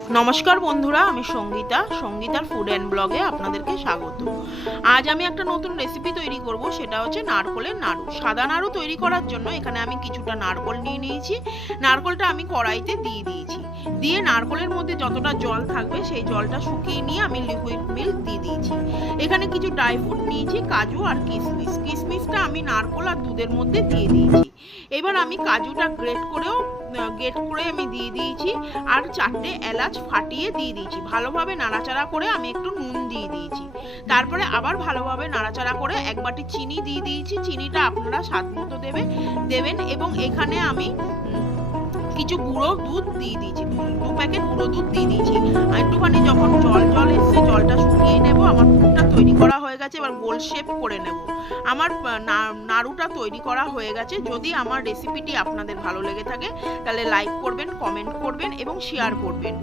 নমস্কার বন্ধুরা, আমি সঙ্গীতার ফুড অ্যান্ড ব্লগে আপনাদেরকে স্বাগত। আজ আমি একটা নতুন রেসিপি তৈরি করব, সেটা হচ্ছে নারকলের নাড়ু। সাদা নাড়ু তৈরি করার জন্য এখানে আমি কিছুটা নারকল নিয়ে নিয়েছি। নারকলটা আমি কড়াইতে দিয়ে দিয়েছি। দিয়ে নারকলের মধ্যে যতটা জল থাকবে সেই জলটা শুকিয়ে নিয়ে আমি লিকুইড মিল্ক দিয়ে দিয়েছি। এখানে কিছু ড্রাই ফ্রুট নিয়েছি, কাজু আর কিশমিশ। কিশমিশটা আমি নারকল আর দুধের মধ্যে দিয়ে দিয়েছি। এবার আমি কাজুটা গ্রেট করে আমি দিয়ে দিয়েছি, আর 4টে এলাচ ফাটিয়ে দিয়ে দিয়েছি। ভালোভাবে নাড়াচাড়া করে আমি একটু নুন দিয়ে দিয়েছি। তারপরে আবার ভালোভাবে নাড়াচাড়া করে 1 বাটি চিনি দিয়ে দিয়েছি। চিনিটা আপনারা স্বাদ মতো দেবেন। এবং এখানে আমি কিছু গুঁড়ো দুধ দিয়ে দিয়েছি, 2 প্যাকেট গুঁড়ো দুধ দিয়ে দিয়েছি। একটুখানি যখন জল এসছে, জলটা শুকিয়ে নেব। আমার পুরটা তৈরি করা হয়ে গেছে, এবার গোল শেপ করে নেব। আমার নাড়ুটা তৈরি করা হয়ে গেছে। যদি আমার রেসিপিটি আপনাদের ভালো লেগে থাকে তাহলে লাইক করবেন, কমেন্ট করবেন এবং শেয়ার করবেন।